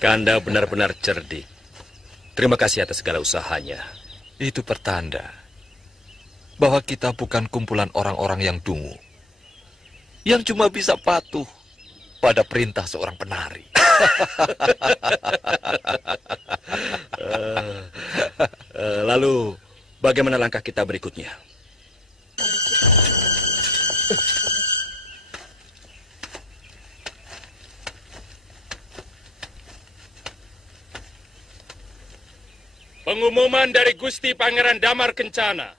Kanda benar-benar cerdik. Terima kasih atas segala usahanya. Itu pertanda bahwa kita bukan kumpulan orang-orang yang dungu, yang cuma bisa patuh pada perintah seorang penari. Lalu, bagaimana langkah kita berikutnya? Pengumuman dari Gusti Pangeran Damar Kencana.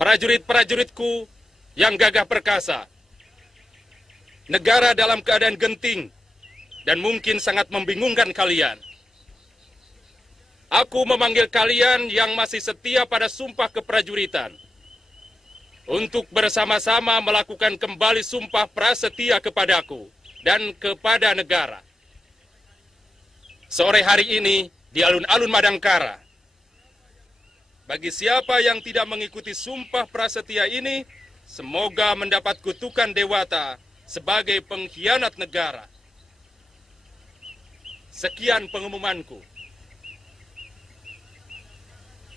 Prajurit-prajuritku yang gagah perkasa. Negara dalam keadaan genting dan mungkin sangat membingungkan kalian. Aku memanggil kalian yang masih setia pada sumpah keprajuritan untuk bersama-sama melakukan kembali sumpah prasetia kepadaku dan kepada negara. Sore hari ini di alun-alun Madangkara, bagi siapa yang tidak mengikuti sumpah prasetia ini, semoga mendapat kutukan Dewata sebagai pengkhianat negara. Sekian pengumumanku.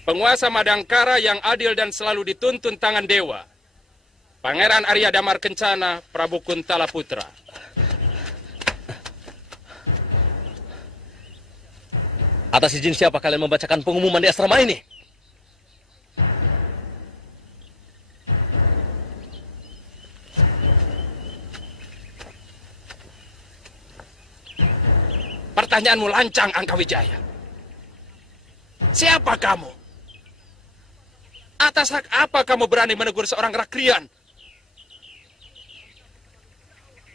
Penguasa Madangkara yang adil dan selalu dituntun tangan dewa, Pangeran Arya Damar Kencana, Prabu Kuntala Putra. Atas izin siapa kalian membacakan pengumuman di asrama ini? Pertanyaanmu lancang, Angkawijaya. Siapa kamu? Atas hak apa kamu berani menegur seorang rakrian?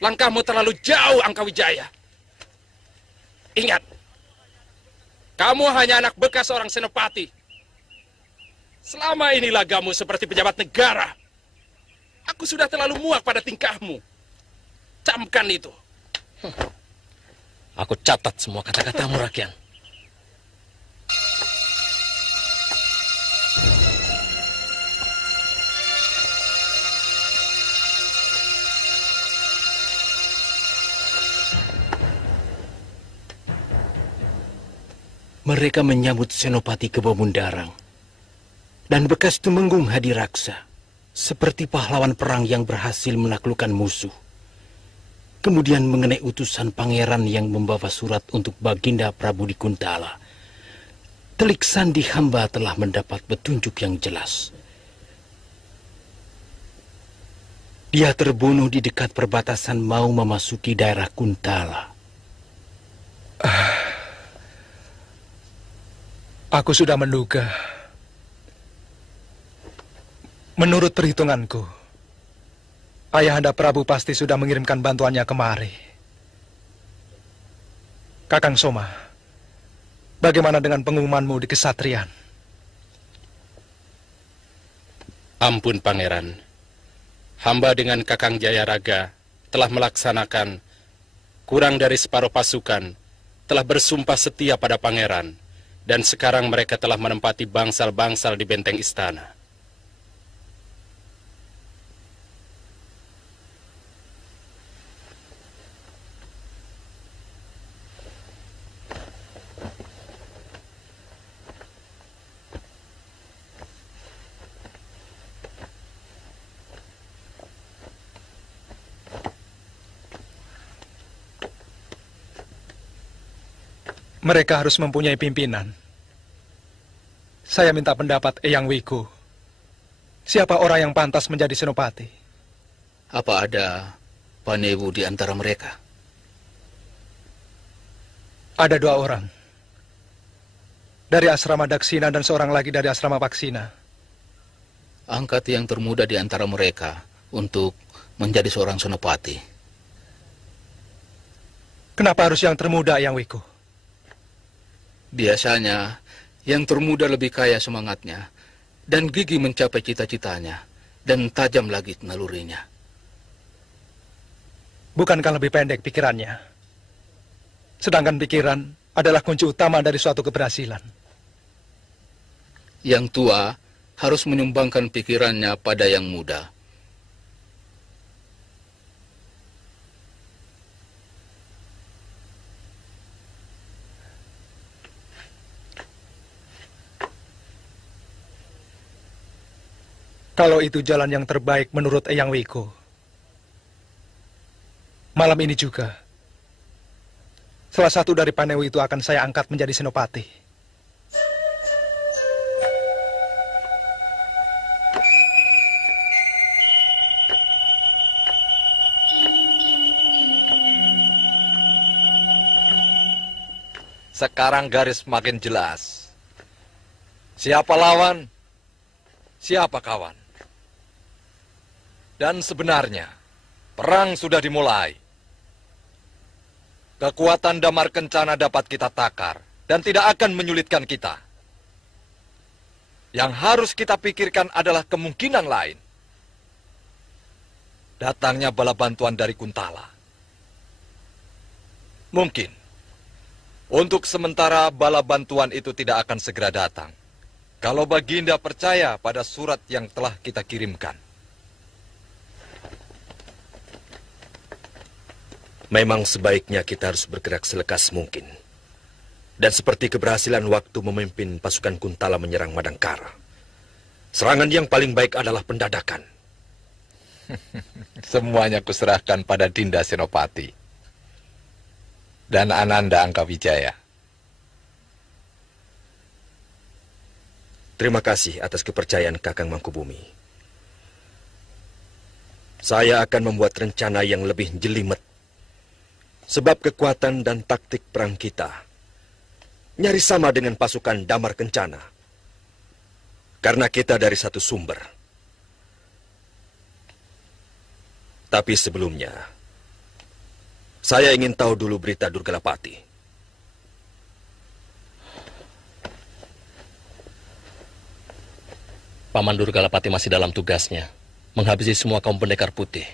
Langkahmu terlalu jauh, Angkawijaya. Ingat, kamu hanya anak bekas seorang senopati. Selama ini lagamu seperti pejabat negara. Aku sudah terlalu muak pada tingkahmu. Camkan itu. Aku catat semua kata-katamu, Rakyat. Mereka menyambut Senopati Kebomundarang dan bekas Tumenggung Hadiraksa seperti pahlawan perang yang berhasil menaklukkan musuh. Kemudian mengenai utusan pangeran yang membawa surat untuk Baginda Prabu di Kuntala, telik sandi hamba telah mendapat petunjuk yang jelas. Dia terbunuh di dekat perbatasan mau memasuki daerah Kuntala. Aku sudah menduga. Menurut perhitunganku, Ayahanda Prabu pasti sudah mengirimkan bantuannya kemari. Kakang Soma, bagaimana dengan pengumumanmu di Kesatrian? Ampun, Pangeran. Hamba dengan Kakang Jayaraga telah melaksanakan kurang dari separuh pasukan, telah bersumpah setia pada Pangeran. Dan sekarang mereka telah menempati bangsal-bangsal di benteng istana. Mereka harus mempunyai pimpinan. Saya minta pendapat Eyang Wiku. Siapa orang yang pantas menjadi senopati? Apa ada Panewu di antara mereka? Ada 2 orang. Dari asrama Daksina dan seorang lagi dari asrama Paksina. Angkat yang termuda di antara mereka untuk menjadi seorang senopati. Kenapa harus yang termuda, Eyang Wiku? Biasanya, yang termuda lebih kaya semangatnya, dan gigih mencapai cita-citanya, dan tajam lagi nalurinya. Bukankah lebih pendek pikirannya? Sedangkan pikiran adalah kunci utama dari suatu keberhasilan. Yang tua harus menyumbangkan pikirannya pada yang muda. Kalau itu jalan yang terbaik menurut Eyang Wiko, malam ini juga, salah satu dari Panewu itu akan saya angkat menjadi senopati. Sekarang garis makin jelas. Siapa lawan, siapa kawan. Dan sebenarnya, perang sudah dimulai. Kekuatan Damar Kencana dapat kita takar dan tidak akan menyulitkan kita. Yang harus kita pikirkan adalah kemungkinan lain. Datangnya bala bantuan dari Kuntala. Mungkin untuk sementara bala bantuan itu tidak akan segera datang. Kalau Baginda percaya pada surat yang telah kita kirimkan. Memang sebaiknya kita harus bergerak selekas mungkin. Dan seperti keberhasilan waktu memimpin pasukan Kuntala menyerang Madangkara. Serangan yang paling baik adalah pendadakan. Semuanya kuserahkan pada Dinda Senopati dan Ananda Angkawijaya. Terima kasih atas kepercayaan Kakang Mangkubumi. Saya akan membuat rencana yang lebih jelimet. Sebab kekuatan dan taktik perang kita nyaris sama dengan pasukan Damar Kencana. Karena kita dari satu sumber. Tapi sebelumnya, saya ingin tahu dulu berita Durgalapati. Paman Durgalapati masih dalam tugasnya, menghabisi semua kaum pendekar putih.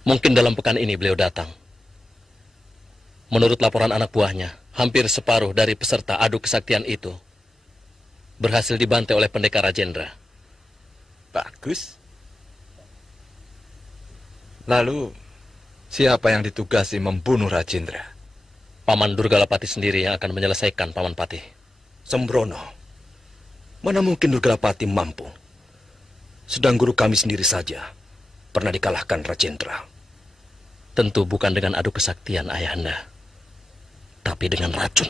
Mungkin dalam pekan ini beliau datang. Menurut laporan anak buahnya, hampir separuh dari peserta adu kesaktian itu berhasil dibantai oleh pendekar Rajendra. Bagus. Lalu, siapa yang ditugasi membunuh Rajendra? Paman Durgalapati sendiri yang akan menyelesaikan, Paman Patih. Sembrono, mana mungkin Durgalapati mampu? Sedang guru kami sendiri saja pernah dikalahkan Rajendra. Tentu bukan dengan adu kesaktian, Ayahanda, tapi dengan racun.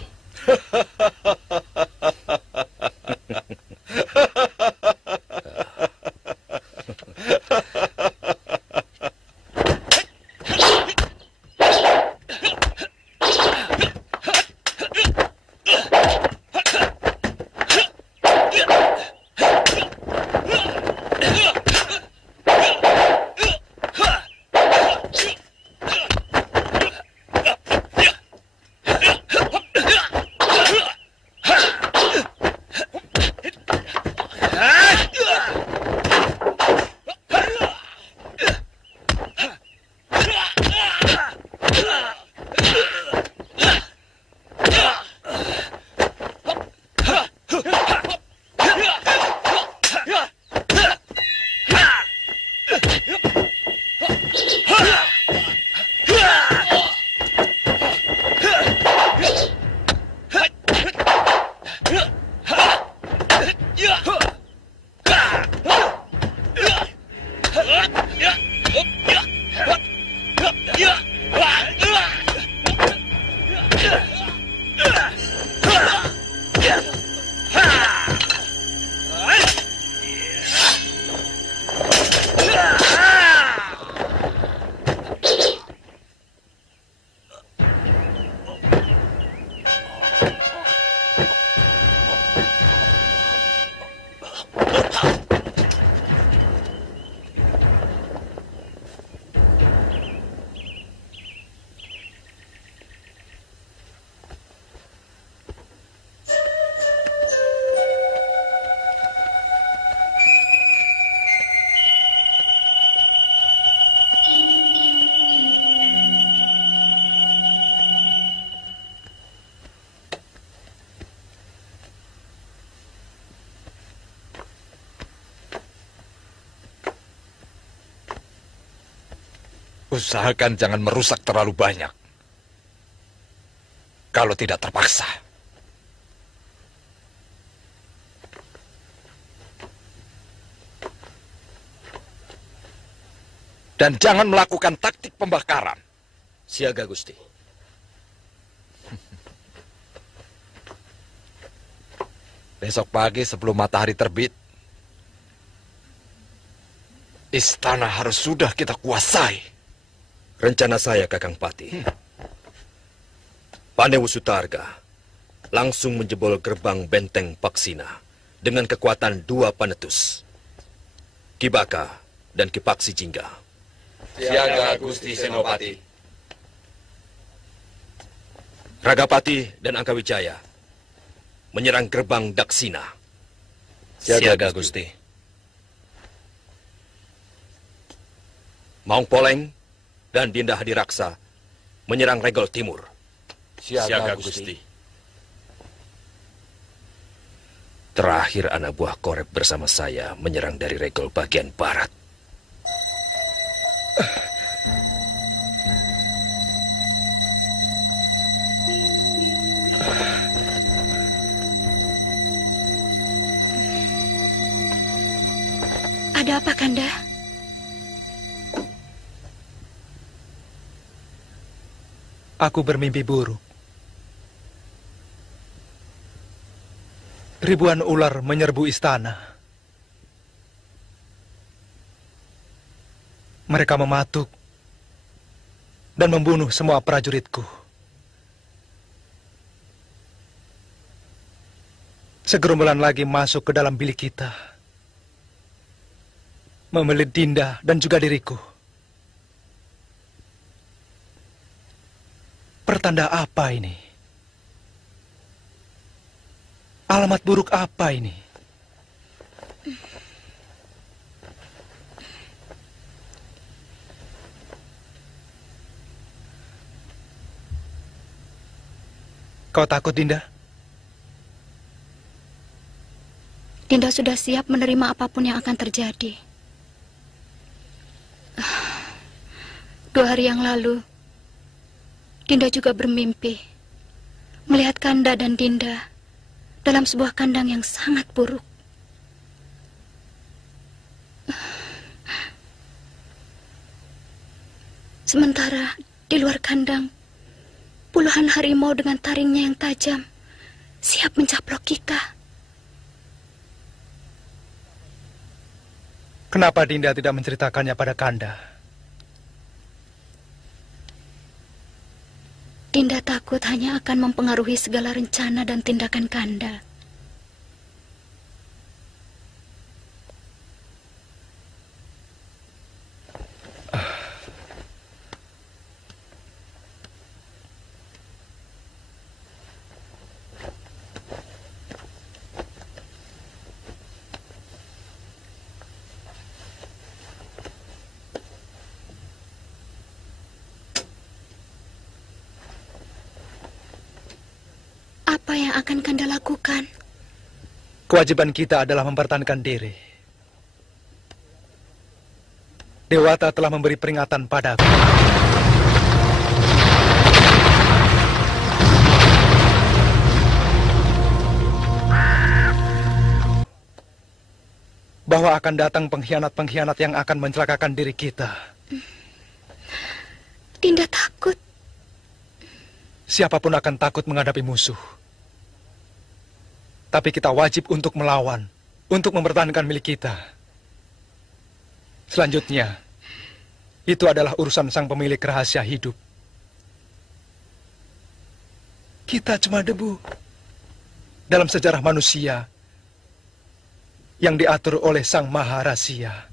Usahakan jangan merusak terlalu banyak. Kalau tidak terpaksa. Dan jangan melakukan taktik pembakaran. Siaga, Gusti. Besok pagi sebelum matahari terbit, istana harus sudah kita kuasai. Rencana saya, Kakang Pati. Panewu Sutarga langsung menjebol gerbang benteng Paksina dengan kekuatan 2 panetus, Ki Baka dan Ki Paksi Jingga. Siaga, Gusti Senopati. Ragapati dan Angkawijaya menyerang gerbang Daksina. Siaga, Gusti. Maung Poleng dan Dinda Hadiraksa menyerang Regol Timur. Siaga, Gusti. Terakhir anak buah Korep bersama saya menyerang dari Regol bagian barat. Ada apa, Kanda? Aku bermimpi buruk. Ribuan ular menyerbu istana. Mereka mematuk dan membunuh semua prajuritku. Segerombolan lagi masuk ke dalam bilik kita, memelit Dinda dan juga diriku. Pertanda apa ini? Alamat buruk apa ini? Kau takut, Dinda? Dinda sudah siap menerima apapun yang akan terjadi. 2 hari yang lalu, Dinda juga bermimpi melihat Kanda dan Dinda dalam sebuah kandang yang sangat buruk. Sementara di luar kandang, puluhan harimau dengan taringnya yang tajam siap mencaplok kita. Kenapa Dinda tidak menceritakannya pada Kanda? Dinda takut hanya akan mempengaruhi segala rencana dan tindakan Kanda. Apa yang akan Kanda lakukan? Kewajiban kita adalah mempertahankan diri. Dewata telah memberi peringatan padaku. Bahwa akan datang pengkhianat-pengkhianat yang akan mencelakakan diri kita. Dinda takut. Siapapun akan takut menghadapi musuh. Tapi kita wajib untuk melawan, untuk mempertahankan milik kita. Selanjutnya, itu adalah urusan sang pemilik rahasia hidup. Kita cuma debu dalam sejarah manusia yang diatur oleh Sang Maha Rahasia.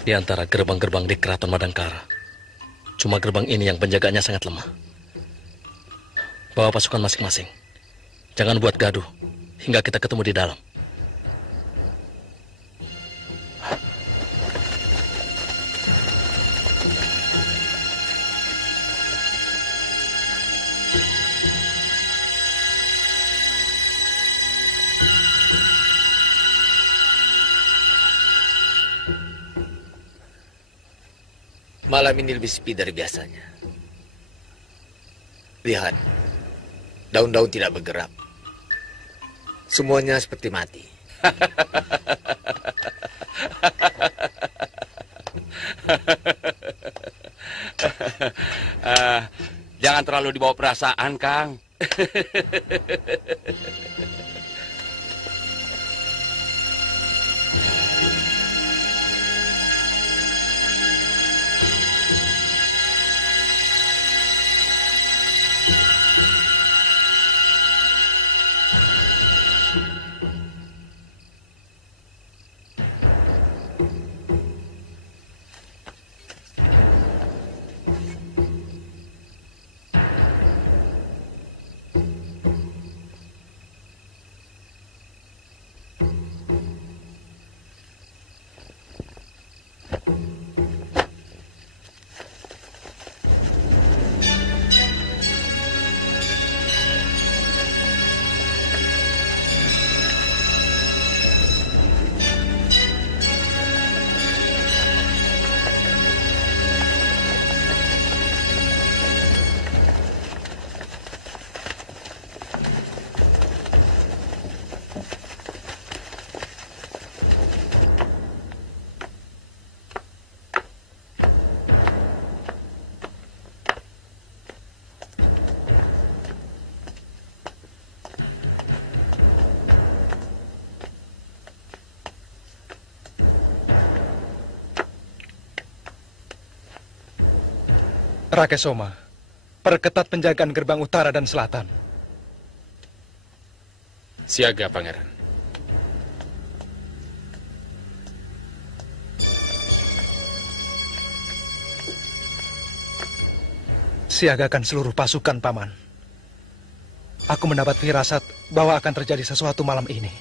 Di antara gerbang-gerbang di Keraton Madangkara, cuma gerbang ini yang penjaganya sangat lemah. Bawa pasukan masing-masing. Jangan buat gaduh hingga kita ketemu di dalam. Malam ini lebih sepi dari biasanya. Lihat, daun-daun tidak bergerak. Semuanya seperti mati. Jangan terlalu dibawa perasaan, Kang. Rakesoma, perketat penjagaan gerbang utara dan selatan. Siaga, Pangeran. Siagakan seluruh pasukan, Paman. Aku mendapat firasat bahwa akan terjadi sesuatu malam ini.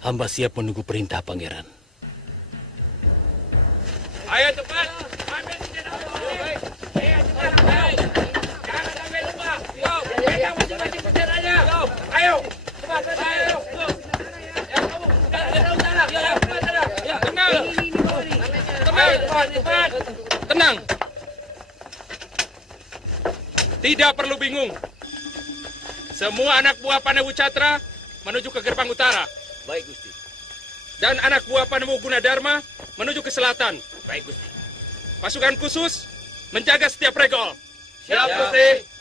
Hamba siap menunggu perintah, Pangeran. Ayo cepat. Ambil senjata. Ayo cepat. Jangan sampai lupa. Yo, pegang masing-masing senjatanya. Ayo. Cepat, ayo. Tenang. Tenang. Tidak perlu bingung. Semua anak buah Panewu Catra menuju ke gerbang utara. Baik, Gusti. Dan anak buah Panewu Gunadarma menuju ke selatan. Baik, Gusti. Pasukan khusus menjaga setiap regol. Siap, Gusti.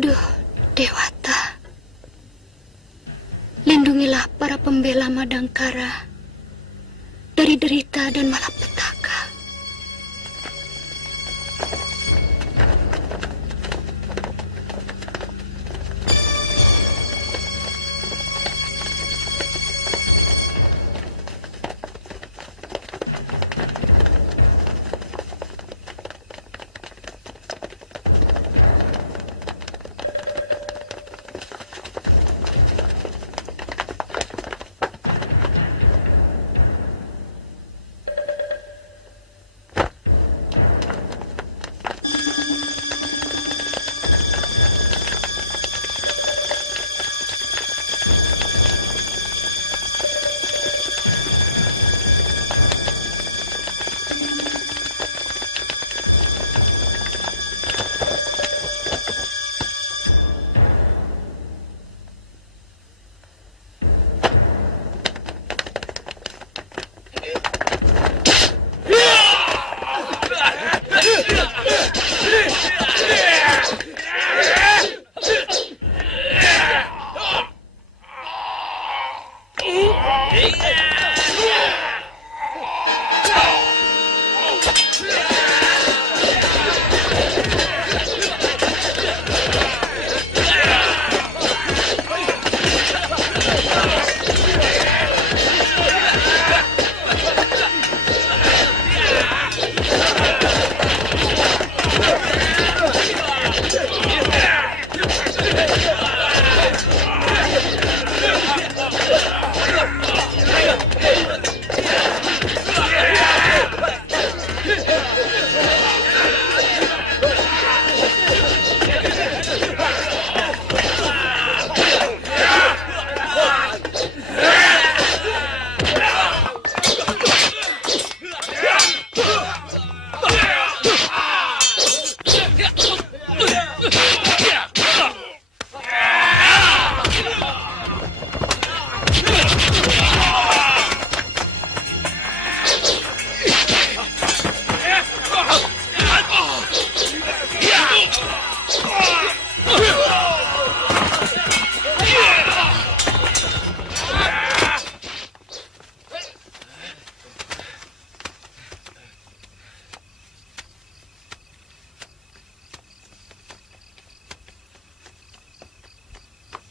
Duh, Dewata. Lindungilah para pembela Madangkara dari derita dan malapetaka.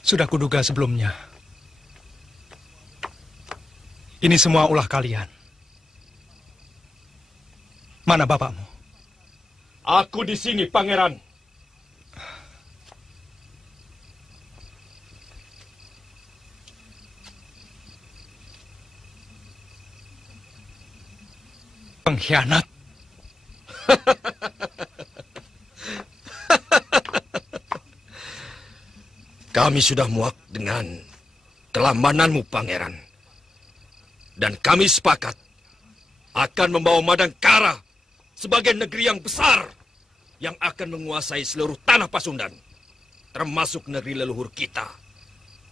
Sudah kuduga sebelumnya. Ini semua ulah kalian. Mana bapakmu? Aku di sini, Pangeran. Pengkhianat. Kami sudah muak dengan kelambananmu, Pangeran. Dan kami sepakat akan membawa Madangkara sebagai negeri yang besar yang akan menguasai seluruh tanah Pasundan, termasuk negeri leluhur kita,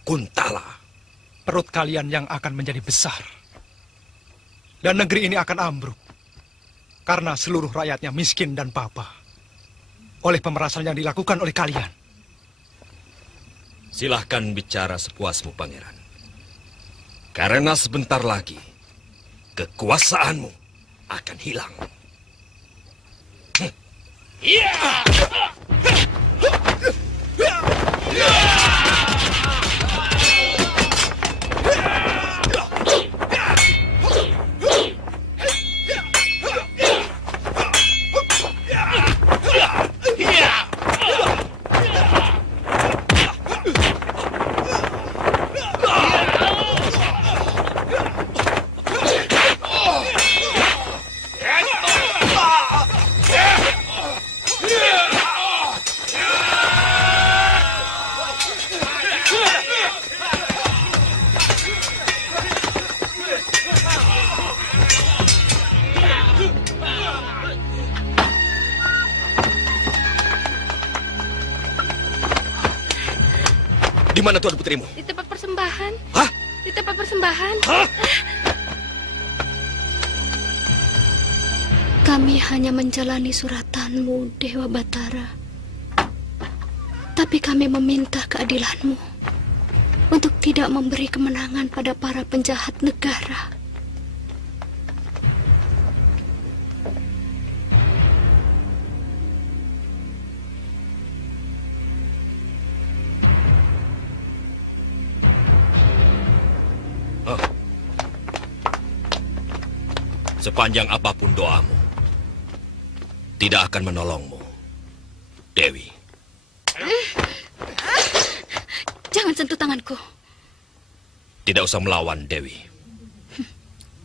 Kuntala. Perut kalian yang akan menjadi besar. Dan negeri ini akan ambruk karena seluruh rakyatnya miskin dan papa oleh pemerasan yang dilakukan oleh kalian. Silahkan bicara sepuasmu, Pangeran. Karena sebentar lagi kekuasaanmu akan hilang. Di mana tuan putrimu? Di tempat persembahan. Hah? Di tempat persembahan. Hah? Kami hanya menjalani suratanmu, Dewa Batara. Tapi kami meminta keadilanmu untuk tidak memberi kemenangan pada para penjahat negara. Sepanjang apapun doamu, tidak akan menolongmu, Dewi. Jangan sentuh tanganku. Tidak usah melawan, Dewi.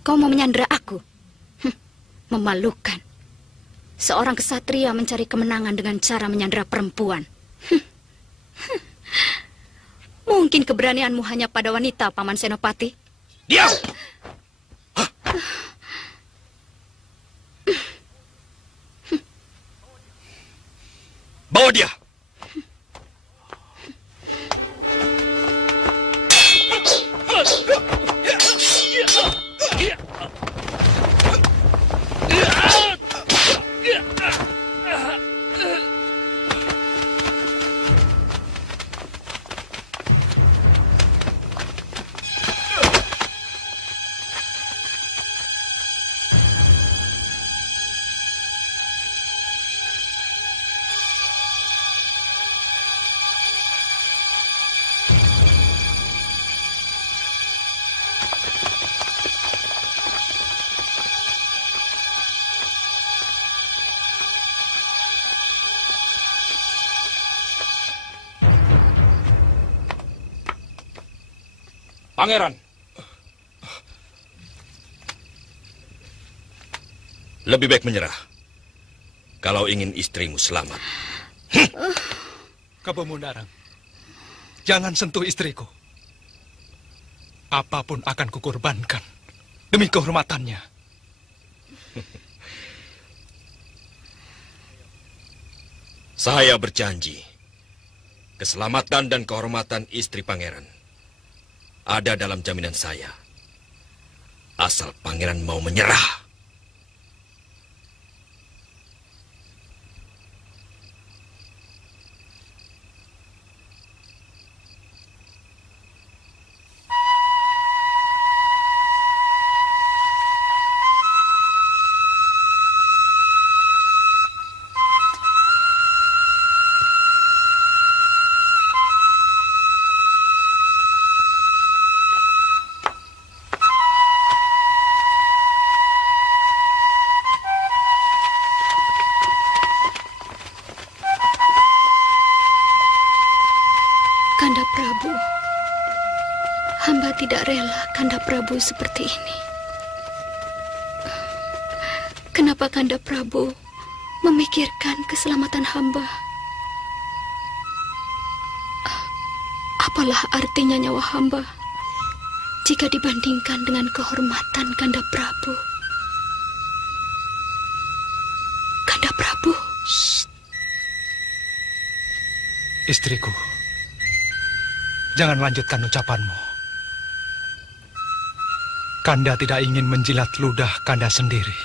Kau mau menyandera aku? Memalukan. Seorang kesatria mencari kemenangan dengan cara menyandera perempuan. Mungkin keberanianmu hanya pada wanita, Paman Senopati. Diam! Bawa dia! Pangeran. Lebih baik menyerah kalau ingin istrimu selamat. Kabomundarang, jangan sentuh istriku. Apapun akan kukorbankan demi kehormatannya. Saya berjanji, keselamatan dan kehormatan istri pangeran ada dalam jaminan saya. Asal pangeran mau menyerah. Kanda Prabu, hamba tidak rela Kanda Prabu seperti ini. Kenapa Kanda Prabu memikirkan keselamatan hamba? Apalah artinya nyawa hamba jika dibandingkan dengan kehormatan Kanda Prabu? Kanda Prabu. Shh. Istriku, jangan lanjutkan ucapanmu. Kanda tidak ingin menjilat ludah Kanda sendiri.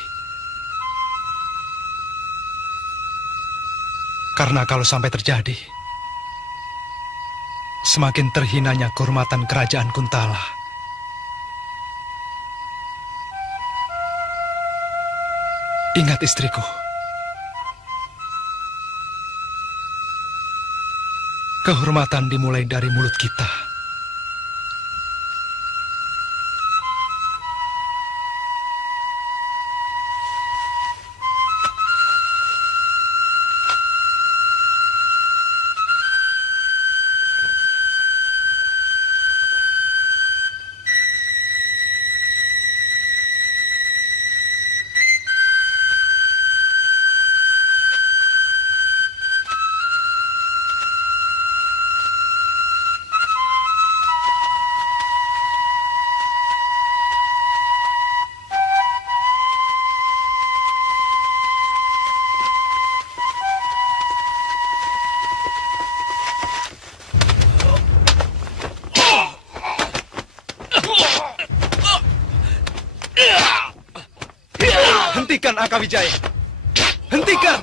Karena kalau sampai terjadi, semakin terhinanya kehormatan kerajaan Kuntala. Ingat istriku, kehormatan dimulai dari mulut kita. Hentikan Akawijaya! Hentikan!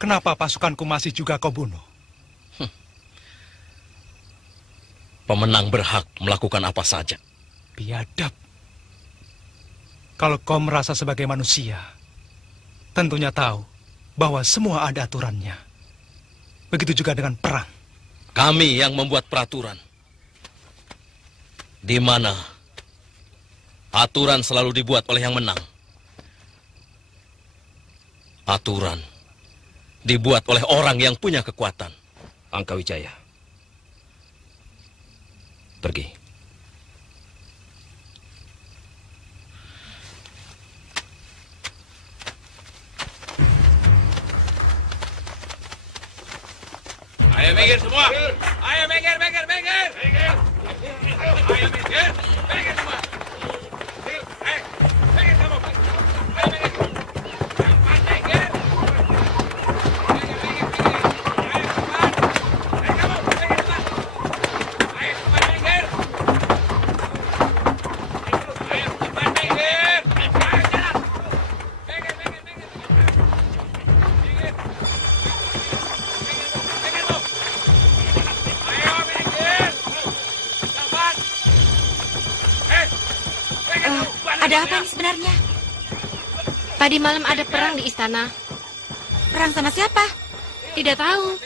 Kenapa pasukanku masih juga kau bunuh? Pemenang berhak melakukan apa saja. Biadab. Kalau kau merasa sebagai manusia, tentunya tahu bahwa semua ada aturannya. Begitu juga dengan perang. Kami yang membuat peraturan. Di mana aturan selalu dibuat oleh yang menang. Aturan dibuat oleh orang yang punya kekuatan. Angkawijaya, pergi. Ayo minggir semua. Ayo minggir. Ayo minggir semua. Minggir kamu. Ayo minggir. Ada apa ini sebenarnya? Tadi malam ada perang di istana. Perang sama siapa? Tidak tahu.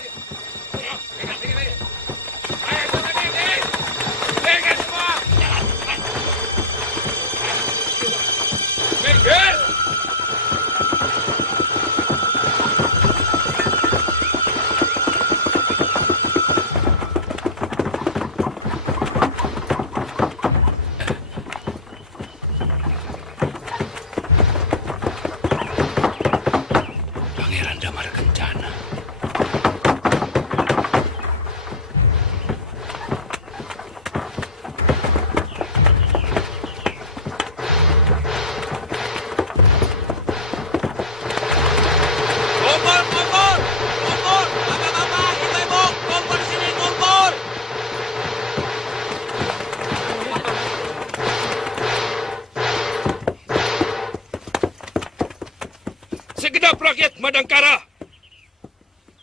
Segenap rakyat Madangkara,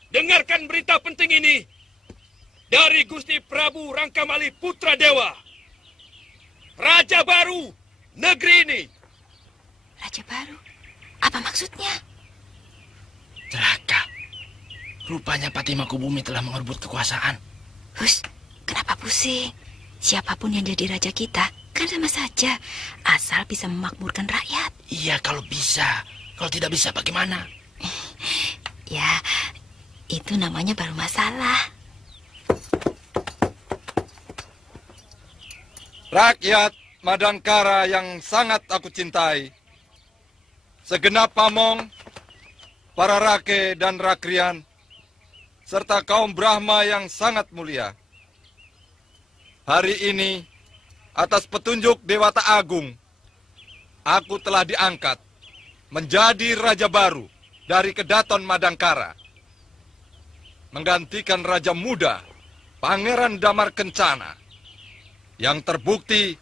dengarkan berita penting ini dari Gusti Prabu Rangkamali Putra Dewa. Raja baru negeri ini. Raja baru? Apa maksudnya? Celaka. Rupanya Patih Mangkubumi telah mengerebut kekuasaan. Hus, kenapa pusing? Siapapun yang jadi raja kita, kan sama saja. Asal bisa memakmurkan rakyat. Iya, kalau bisa. Kalau tidak bisa, bagaimana? Ya, itu namanya baru masalah. Rakyat Madangkara yang sangat aku cintai. Segenap pamong, para rake dan rakrian, serta kaum Brahma yang sangat mulia. Hari ini, atas petunjuk Dewata Agung, aku telah diangkat menjadi raja baru dari Kedaton Madangkara. Menggantikan raja muda, Pangeran Damar Kencana, yang terbukti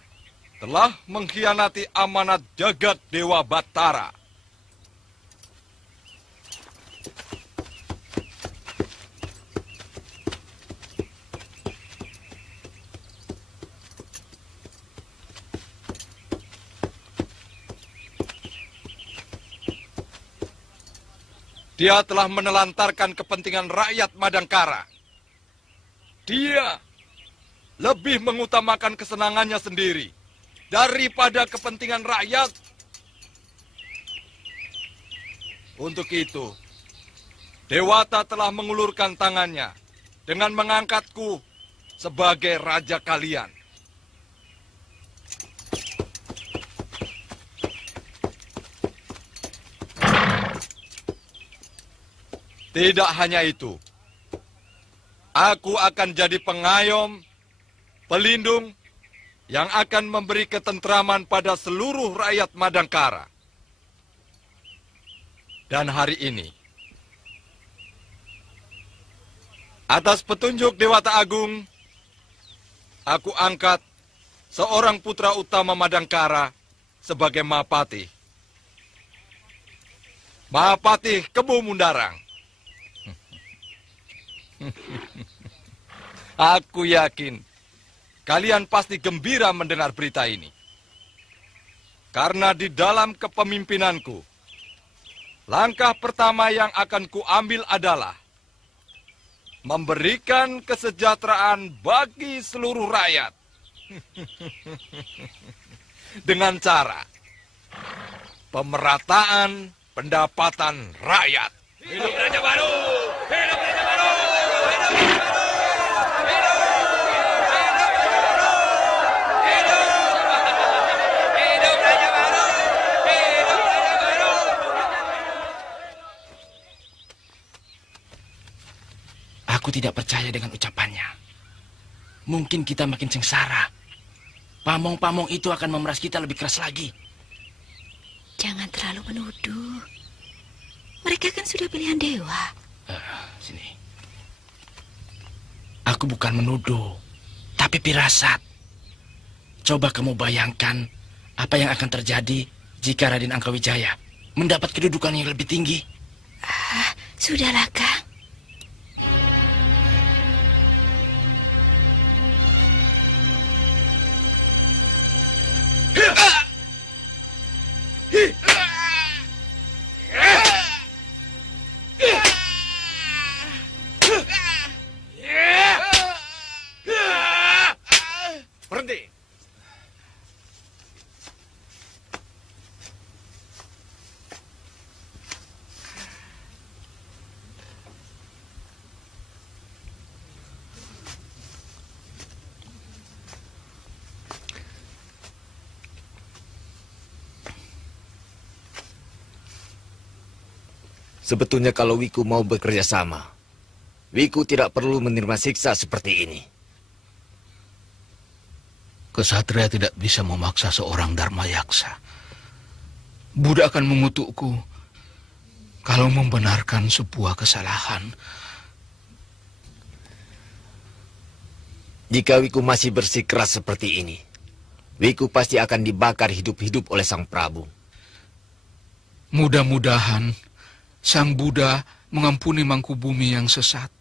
telah mengkhianati amanat jagat Dewa Batara. Dia telah menelantarkan kepentingan rakyat Madangkara. Dia lebih mengutamakan kesenangannya sendiri daripada kepentingan rakyat. Untuk itu, Dewata telah mengulurkan tangannya dengan mengangkatku sebagai raja kalian. Tidak hanya itu, aku akan jadi pengayom, pelindung, yang akan memberi ketentraman pada seluruh rakyat Madangkara. Dan hari ini, atas petunjuk Dewata Agung, aku angkat seorang putra utama Madangkara sebagai Mahapatih. Mahapatih Kebo Mundarang. Aku yakin kalian pasti gembira mendengar berita ini. Karena di dalam kepemimpinanku, langkah pertama yang akan kuambil adalah memberikan kesejahteraan bagi seluruh rakyat. Dengan cara pemerataan pendapatan rakyat. Hidup Raja Baru! Hidup Raja Baru! Aku tidak percaya dengan ucapannya. Mungkin kita makin sengsara. Pamong-pamong itu akan memeras kita lebih keras lagi. Jangan terlalu menuduh. Mereka kan sudah pilihan dewa. Sini. Aku bukan menuduh, tapi firasat. Coba kamu bayangkan apa yang akan terjadi jika Raden Angkawijaya mendapat kedudukan yang lebih tinggi. Sudahlah, Kang. Berhenti. Sebetulnya kalau Wiku mau bekerja sama, Wiku tidak perlu menerima siksa seperti ini. Kesatria tidak bisa memaksa seorang Dharma Yaksa. Buddha akan mengutukku kalau membenarkan sebuah kesalahan. Jika Wiku masih bersikeras seperti ini, Wiku pasti akan dibakar hidup-hidup oleh Sang Prabu. Mudah-mudahan Sang Buddha mengampuni Mangkubumi yang sesat.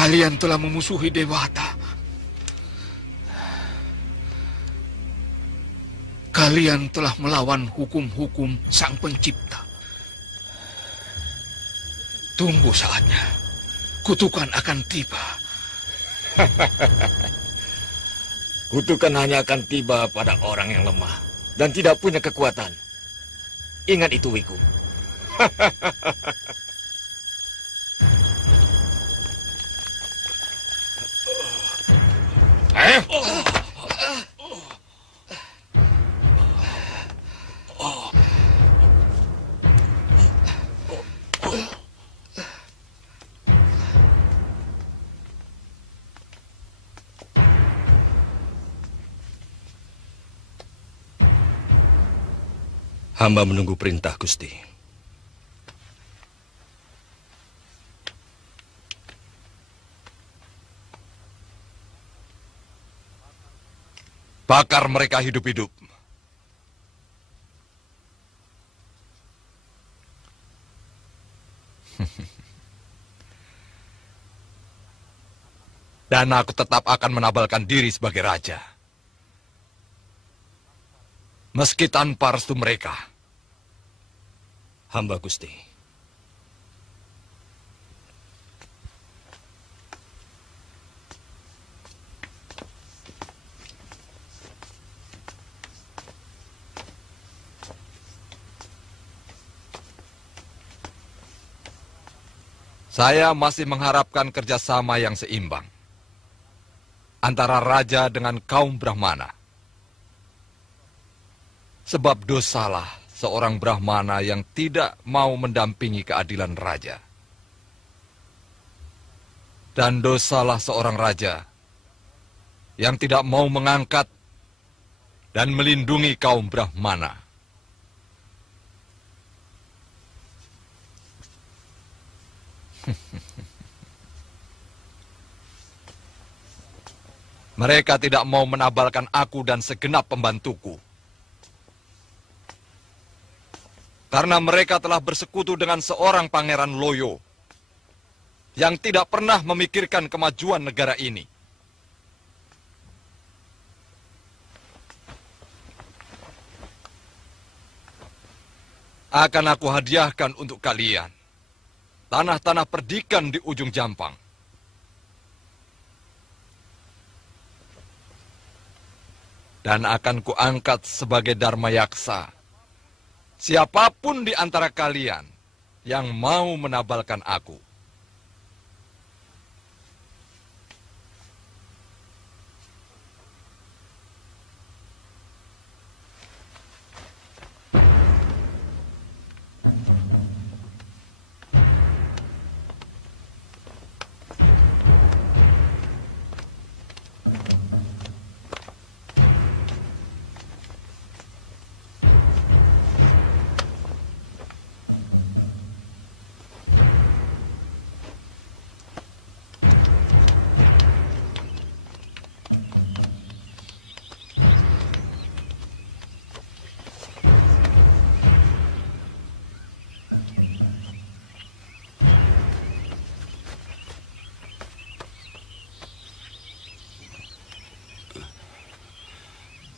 Kalian telah memusuhi Dewata. Kalian telah melawan hukum-hukum Sang Pencipta. Tunggu saatnya. Kutukan akan tiba. Kutukan hanya akan tiba pada orang yang lemah dan tidak punya kekuatan. Ingat itu, Wiku. Hamba menunggu perintah, Gusti. Bakar mereka hidup-hidup. Dan aku tetap akan menabalkan diri sebagai raja. Meski tanpa restu mereka. Hamba, Gusti. Saya masih mengharapkan kerjasama yang seimbang antara raja dengan kaum Brahmana. Sebab dosalah seorang Brahmana yang tidak mau mendampingi keadilan raja. Dan dosalah seorang raja yang tidak mau mengangkat dan melindungi kaum Brahmana. Mereka tidak mau menabalkan aku dan segenap pembantuku. Karena mereka telah bersekutu dengan seorang Pangeran Loyo yang tidak pernah memikirkan kemajuan negara ini. Akan aku hadiahkan untuk kalian tanah-tanah perdikan di ujung Jampang. Dan akan kuangkat sebagai Dharma Yaksa siapapun di antara kalian yang mau menabalkan aku.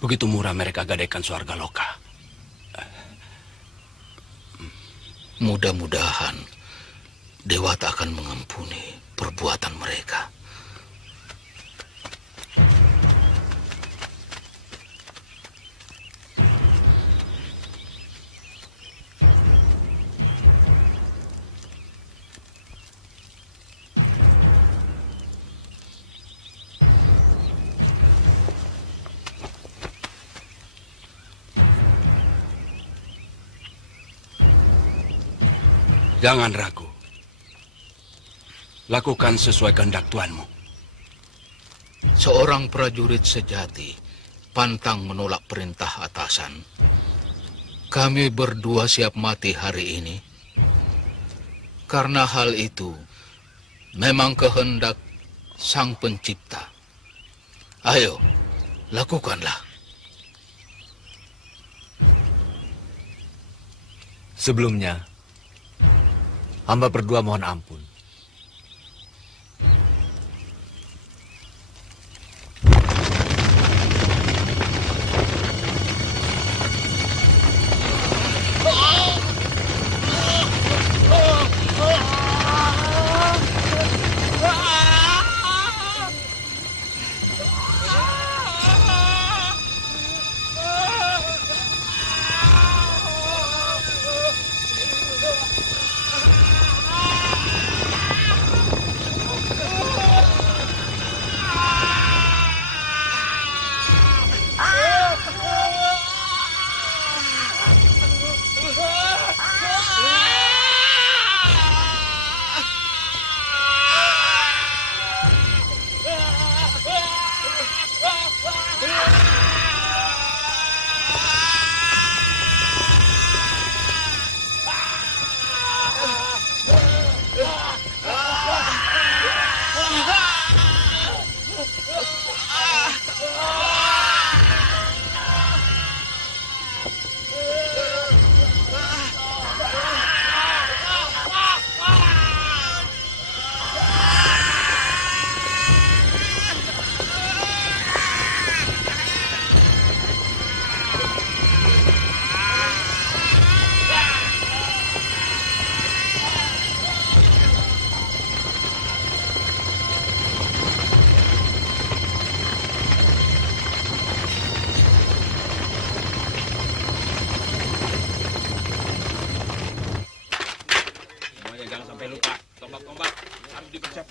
Begitu murah mereka gadaikan Swarga Loka. Mudah-mudahan Dewata akan mengampuni perbuatan mereka. Jangan ragu. Lakukan sesuai kehendak Tuanmu. Seorang prajurit sejati pantang menolak perintah atasan. Kami berdua siap mati hari ini. Karena hal itu memang kehendak Sang Pencipta. Ayo, lakukanlah. Sebelumnya, hamba berdua mohon ampun.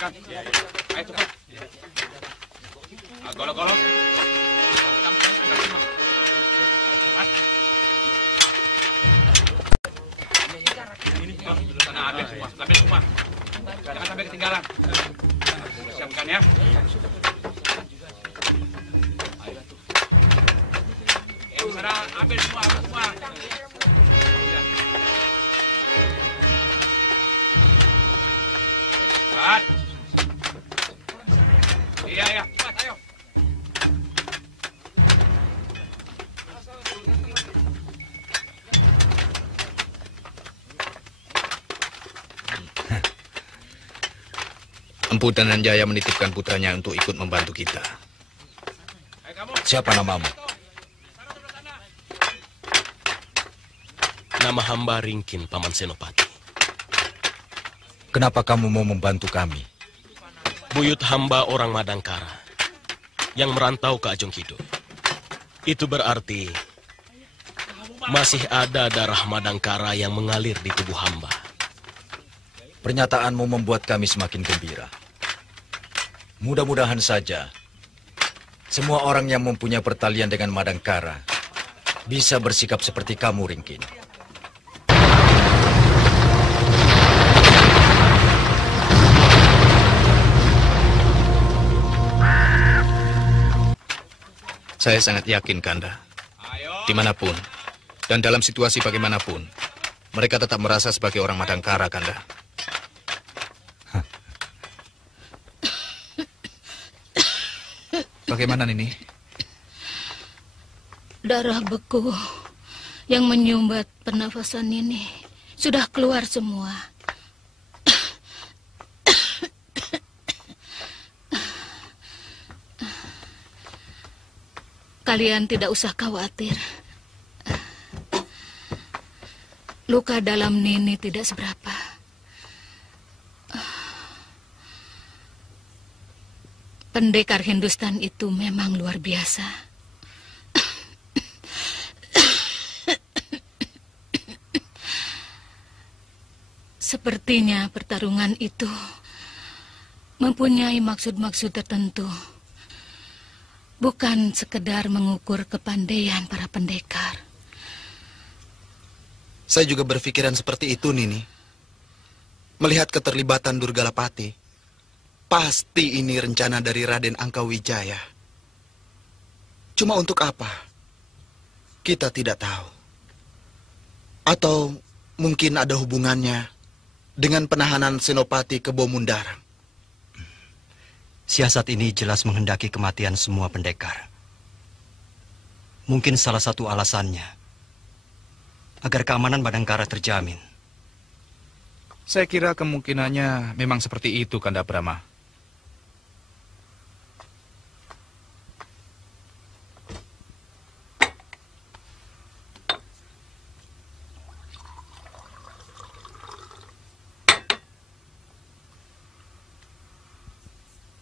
Kang. Ayo cepat. Golok-golok. Ini sana ambil semua. Jangan sampai ketinggalan. Siapkan ya. Sana ambil semua. Cepat. Iya, cepat, ayo. Empu Dananjaya menitipkan putranya untuk ikut membantu kita. Siapa namamu? Nama hamba Ringkin, Paman Senopati. Kenapa kamu mau membantu kami? Buyut hamba orang Madangkara yang merantau ke Ajong Kidul. Itu berarti masih ada darah Madangkara yang mengalir di tubuh hamba. Pernyataanmu membuat kami semakin gembira. Mudah-mudahan saja semua orang yang mempunyai pertalian dengan Madangkara bisa bersikap seperti kamu, Ringkin. Saya sangat yakin, Kanda. Dimanapun, dan dalam situasi bagaimanapun, mereka tetap merasa sebagai orang Madangkara, Kanda. Bagaimana, Nini? Darah beku yang menyumbat pernafasan Nini sudah keluar semua. Kalian tidak usah khawatir. Luka dalam Nini tidak seberapa. Pendekar Hindustan itu memang luar biasa. Sepertinya pertarungan itu mempunyai maksud-maksud tertentu. Bukan sekedar mengukur kepandaian para pendekar. Saya juga berpikiran seperti itu, Nini. Melihat keterlibatan Durgalapati, pasti ini rencana dari Raden Angkawijaya. Cuma untuk apa? Kita tidak tahu. Atau mungkin ada hubungannya dengan penahanan Senopati ke Bomundarang. Siasat ini jelas menghendaki kematian semua pendekar. Mungkin salah satu alasannya agar keamanan Madangkara terjamin. Saya kira kemungkinannya memang seperti itu, Kanda Brahma.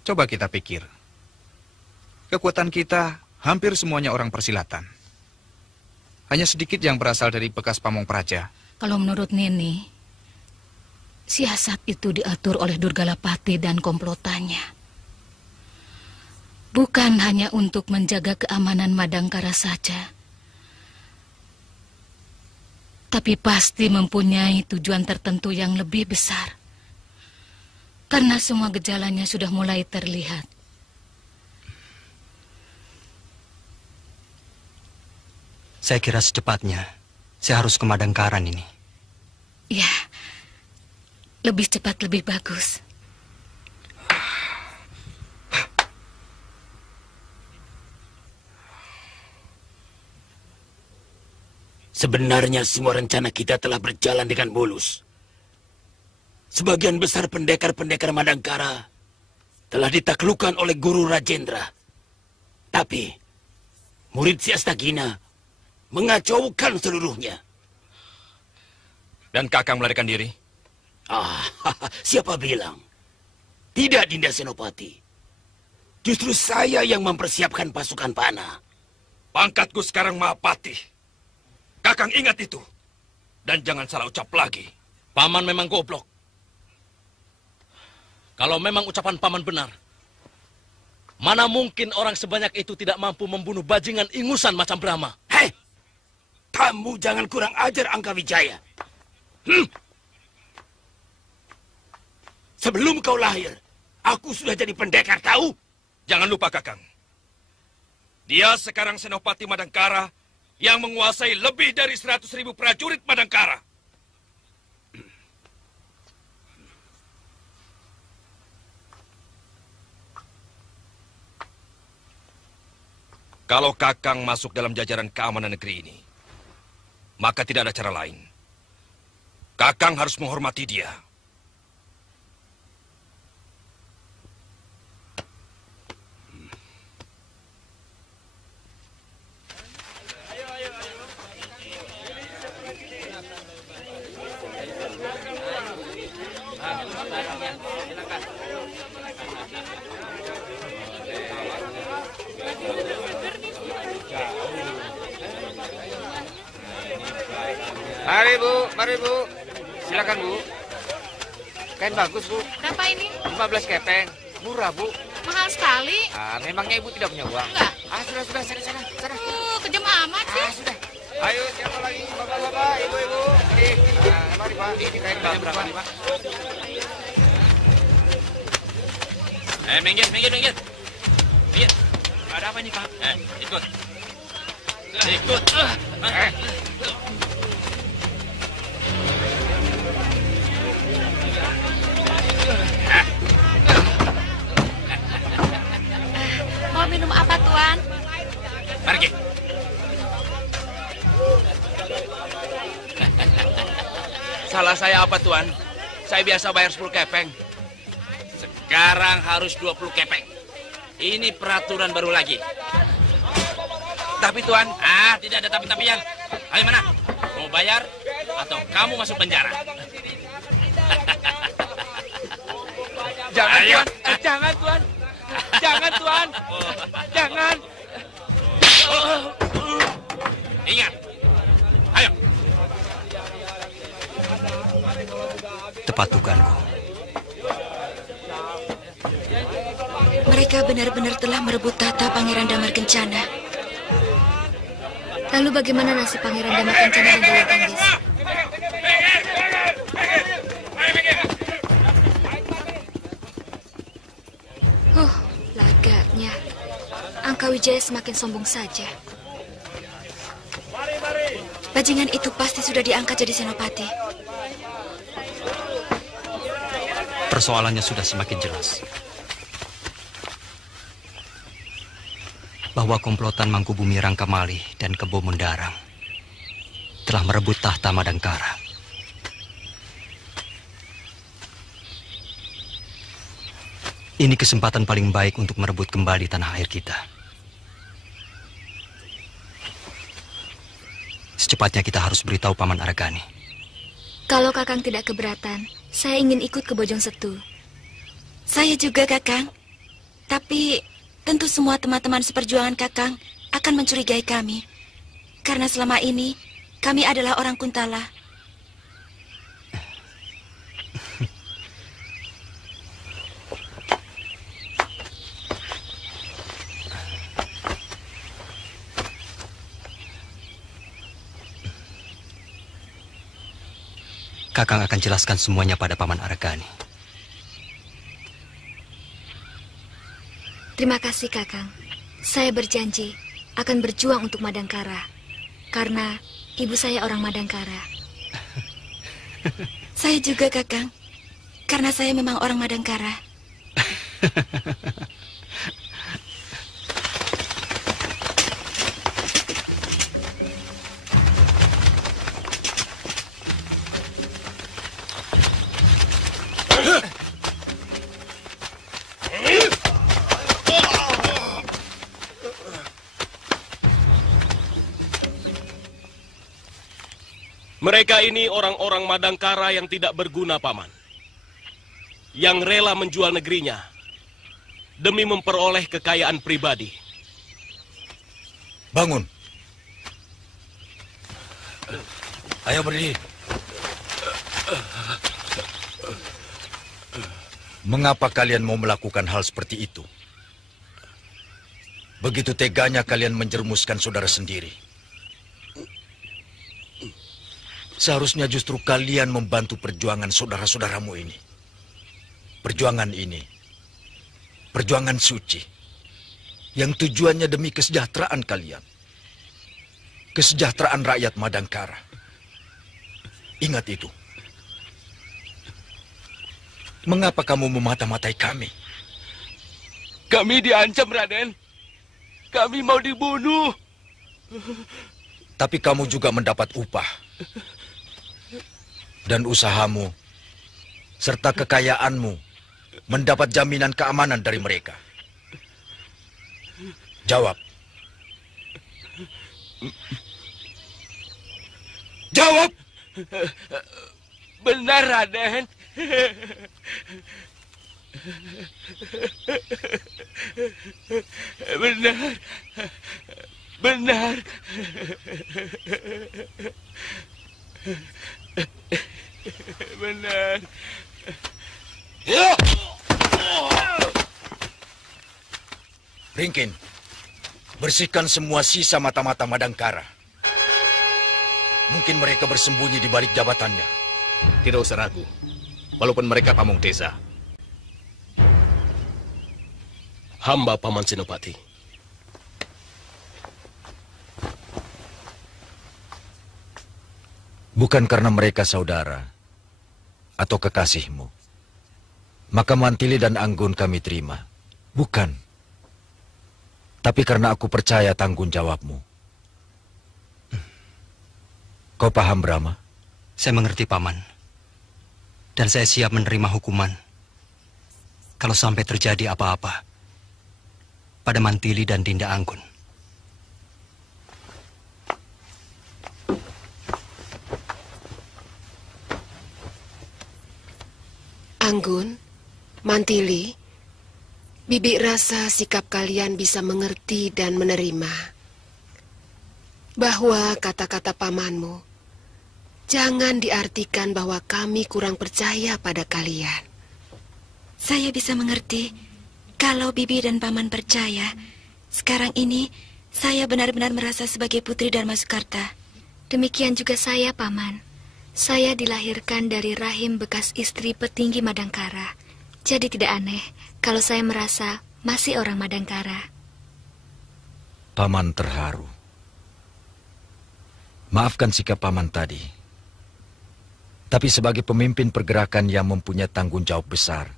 Coba kita pikir. Kekuatan kita hampir semuanya orang persilatan. Hanya sedikit yang berasal dari bekas pamong praja. Kalau menurut Nini, siasat itu diatur oleh Durgalapati dan komplotannya. Bukan hanya untuk menjaga keamanan Madangkara saja, tapi pasti mempunyai tujuan tertentu yang lebih besar. Karena semua gejalanya sudah mulai terlihat. Saya kira secepatnya saya harus ke Madangkaran ini. Ya, lebih cepat lebih bagus. Sebenarnya semua rencana kita telah berjalan dengan mulus. Sebagian besar pendekar-pendekar Madangkara telah ditaklukkan oleh Guru Rajendra. Tapi murid si Astagina mengacaukan seluruhnya. Dan Kakang melarikan diri? Siapa bilang? Tidak, Dinda Senopati. Justru saya yang mempersiapkan pasukan panah. Pangkatku sekarang Mahapati. Kakang ingat itu. Dan jangan salah ucap lagi. Paman memang goblok. Kalau memang ucapan paman benar, mana mungkin orang sebanyak itu tidak mampu membunuh bajingan ingusan macam Brahma? Hei, kamu jangan kurang ajar Angkawijaya. Sebelum kau lahir, aku sudah jadi pendekar, tahu? Jangan lupa, Kakang. Dia sekarang Senopati Madangkara yang menguasai lebih dari 100.000 prajurit Madangkara. Kalau Kakang masuk dalam jajaran keamanan negeri ini, maka tidak ada cara lain. Kakang harus menghormati dia. Mari Bu. Silakan Bu. Kain bagus Bu. Berapa ini? 15 kepeng. Murah Bu. Mahal sekali. Memangnya Ibu tidak punya uang? Enggak. Sudah, sana. Kejam amat sih. Sudah. Ayo, siapa lagi? Bapak-bapak, ibu-ibu. Mari Pak, ini kain bagus berapa nih Pak? Minggir. Ada apa ini Pak? Ikut. Mau minum apa, Tuan? Pergi. Salah saya apa Tuan? Saya biasa bayar 10 kepeng. Sekarang harus 20 kepeng. Ini peraturan baru lagi. Tapi Tuan... tidak ada tapi-tapian. Ayo mana? Mau bayar atau kamu masuk penjara? Jangan Ayo. Tuan, jangan Tuan. Jangan Tuan. Jangan. Ingat. Ayo. Tepat dugaanku. Mereka benar-benar telah merebut tahta Pangeran Damar Kencana. Lalu bagaimana nasib Pangeran Damar Kencana dan Dewi Tangis? Lagaknya Angkawijaya semakin sombong saja. Bajingan itu pasti sudah diangkat jadi senopati. Persoalannya sudah semakin jelas. Bahwa komplotan Mangkubumi Rangkamali dan Kebo Mundarang telah merebut tahta Madangkara. Ini kesempatan paling baik untuk merebut kembali tanah air kita. Secepatnya kita harus beritahu Paman Argani. Kalau Kakang tidak keberatan, saya ingin ikut ke Bojong Setu. Saya juga, Kakang. Tapi tentu semua teman-teman seperjuangan Kakang akan mencurigai kami. Karena selama ini kami adalah orang Kuntala. Kakang akan jelaskan semuanya pada Paman Argani. Terima kasih, Kakang. Saya berjanji akan berjuang untuk Madangkara. Karena ibu saya orang Madangkara. Saya juga, Kakang. Karena saya memang orang Madangkara. Mereka ini orang-orang Madangkara yang tidak berguna, Paman. Yang rela menjual negerinya demi memperoleh kekayaan pribadi. Bangun. Ayo berdiri. Mengapa kalian mau melakukan hal seperti itu? Begitu teganya kalian menjerumuskan saudara sendiri. Seharusnya justru kalian membantu perjuangan saudara-saudaramu ini. Perjuangan ini, perjuangan suci, yang tujuannya demi kesejahteraan kalian. Kesejahteraan rakyat Madangkara. Ingat itu. Mengapa kamu memata-matai kami? Kami diancam, Raden. Kami mau dibunuh. Tapi kamu juga mendapat upah. Dan usahamu, serta kekayaanmu, mendapat jaminan keamanan dari mereka. Jawab. Jawab! Benar, Raden. Benar. Benar. Benar. Ringkin, bersihkan semua sisa mata-mata Madangkara. Mungkin mereka bersembunyi di balik jabatannya. Tidak usah ragu, walaupun mereka pamong desa. Hamba Paman Senopati. Bukan karena mereka saudara atau kekasihmu, maka Mantili dan Anggun kami terima. Bukan. Tapi karena aku percaya tanggung jawabmu. Kau paham, Brahma? Saya mengerti, Paman. Dan saya siap menerima hukuman kalau sampai terjadi apa-apa pada Mantili dan Dinda Anggun. Anggun, Mantili, Bibi rasa sikap kalian bisa mengerti dan menerima bahwa kata-kata pamanmu jangan diartikan bahwa kami kurang percaya pada kalian. Saya bisa mengerti kalau Bibi dan Paman percaya. Sekarang ini saya benar-benar merasa sebagai putri Dharma Soekarta. Demikian juga saya, Paman. Saya dilahirkan dari rahim bekas istri petinggi Madangkara. Jadi tidak aneh kalau saya merasa masih orang Madangkara. Paman terharu. Maafkan sikap Paman tadi. Tapi sebagai pemimpin pergerakan yang mempunyai tanggung jawab besar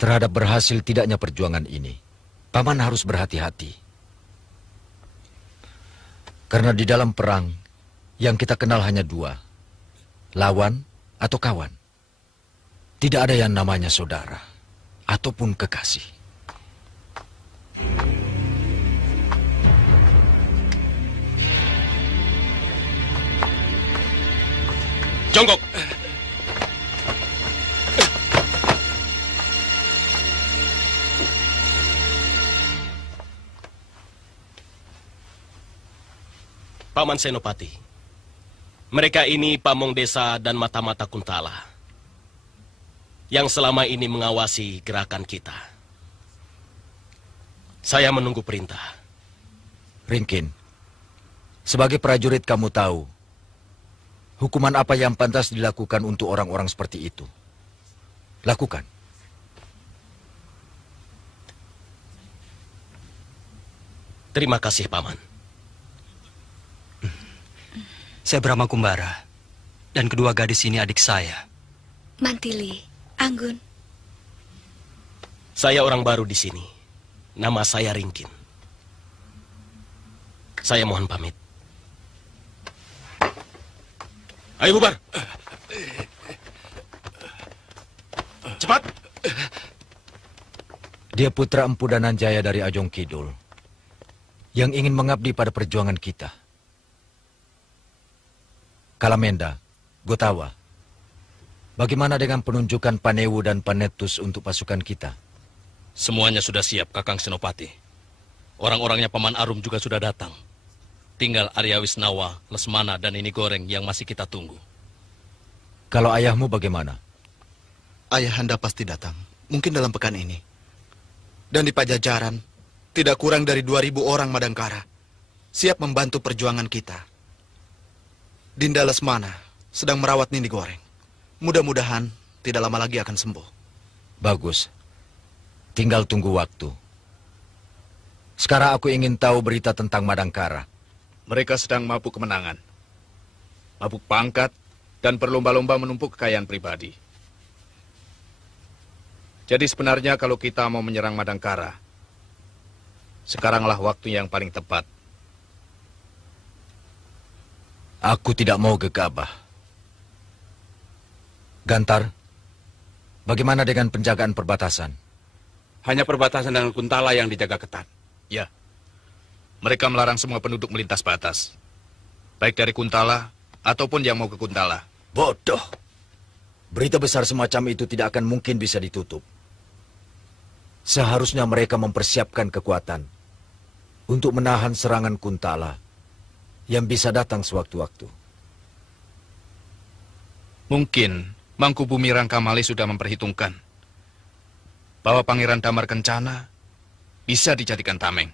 terhadap berhasil tidaknya perjuangan ini, Paman harus berhati-hati. Karena di dalam perang, yang kita kenal hanya dua, lawan atau kawan. Tidak ada yang namanya saudara ataupun kekasih. Jongkok! Paman Senopati, mereka ini pamong desa dan mata-mata Kuntala yang selama ini mengawasi gerakan kita. Saya menunggu perintah. Ringkin, sebagai prajurit kamu tahu hukuman apa yang pantas dilakukan untuk orang-orang seperti itu. Lakukan. Terima kasih, Paman. Saya Brahma Kumbara, dan kedua gadis ini adik saya. Mantili, Anggun. Saya orang baru di sini. Nama saya Ringkin. Saya mohon pamit. Ayo bubar. Cepat. Dia putra Empu Dananjaya dari Ajong Kidul yang ingin mengabdi pada perjuangan kita. Kalamenda, Gotawa, bagaimana dengan penunjukan Panewu dan Panetus untuk pasukan kita? Semuanya sudah siap, Kakang Senopati. Orang-orangnya Paman Arum juga sudah datang. Tinggal Arya Wisnawa, Lesmana, dan Ini Goreng yang masih kita tunggu. Kalau ayahmu bagaimana? Ayahanda pasti datang. mungkin dalam pekan ini. Dan di Pajajaran, tidak kurang dari 2.000 orang Madangkara siap membantu perjuangan kita. Dinda Lesmana sedang merawat Nini Goreng. Mudah-mudahan tidak lama lagi akan sembuh. Bagus. Tinggal tunggu waktu. Sekarang aku ingin tahu berita tentang Madangkara. Mereka sedang mabuk kemenangan. Mabuk pangkat dan berlomba-lomba menumpuk kekayaan pribadi. Jadi sebenarnya kalau kita mau menyerang Madangkara, sekaranglah waktu yang paling tepat. Aku tidak mau gegabah. Gantar, bagaimana dengan penjagaan perbatasan? Hanya perbatasan dengan Kuntala yang dijaga ketat. Ya. Mereka melarang semua penduduk melintas batas. Baik dari Kuntala ataupun yang mau ke Kuntala. Bodoh. Berita besar semacam itu tidak akan mungkin bisa ditutup. Seharusnya mereka mempersiapkan kekuatan untuk menahan serangan Kuntala yang bisa datang sewaktu-waktu. Mungkin Mangkubumi Rangkamali sudah memperhitungkan bahwa Pangeran Damar Kencana bisa dijadikan tameng,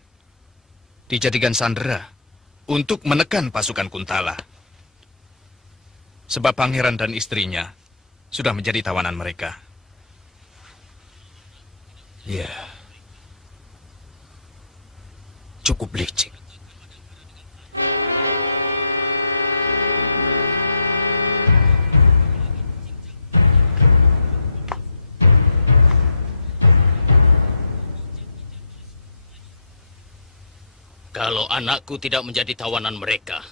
dijadikan sandera untuk menekan pasukan Kuntala. Sebab pangeran dan istrinya sudah menjadi tawanan mereka. Ya, cukup licik. Kalau anakku tidak menjadi tawanan mereka,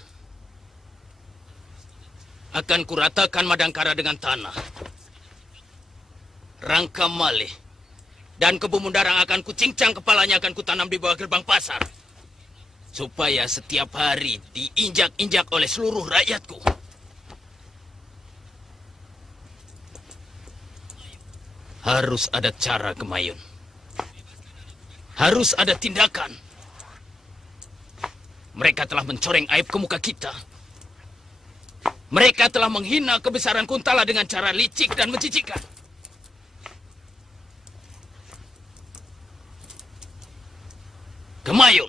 akan kuratakan Madangkara dengan tanah. Rangkamali dan Kebu Mundarang akan kucincang kepalanya, akan kutanam di bawah gerbang pasar. Supaya setiap hari diinjak-injak oleh seluruh rakyatku. Harus ada cara, Gemayun. Harus ada tindakan. Mereka telah mencoreng aib ke muka kita. Mereka telah menghina kebesaran Kuntala dengan cara licik dan menjijikkan. Gemayun,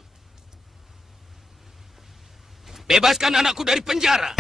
bebaskan anakku dari penjara.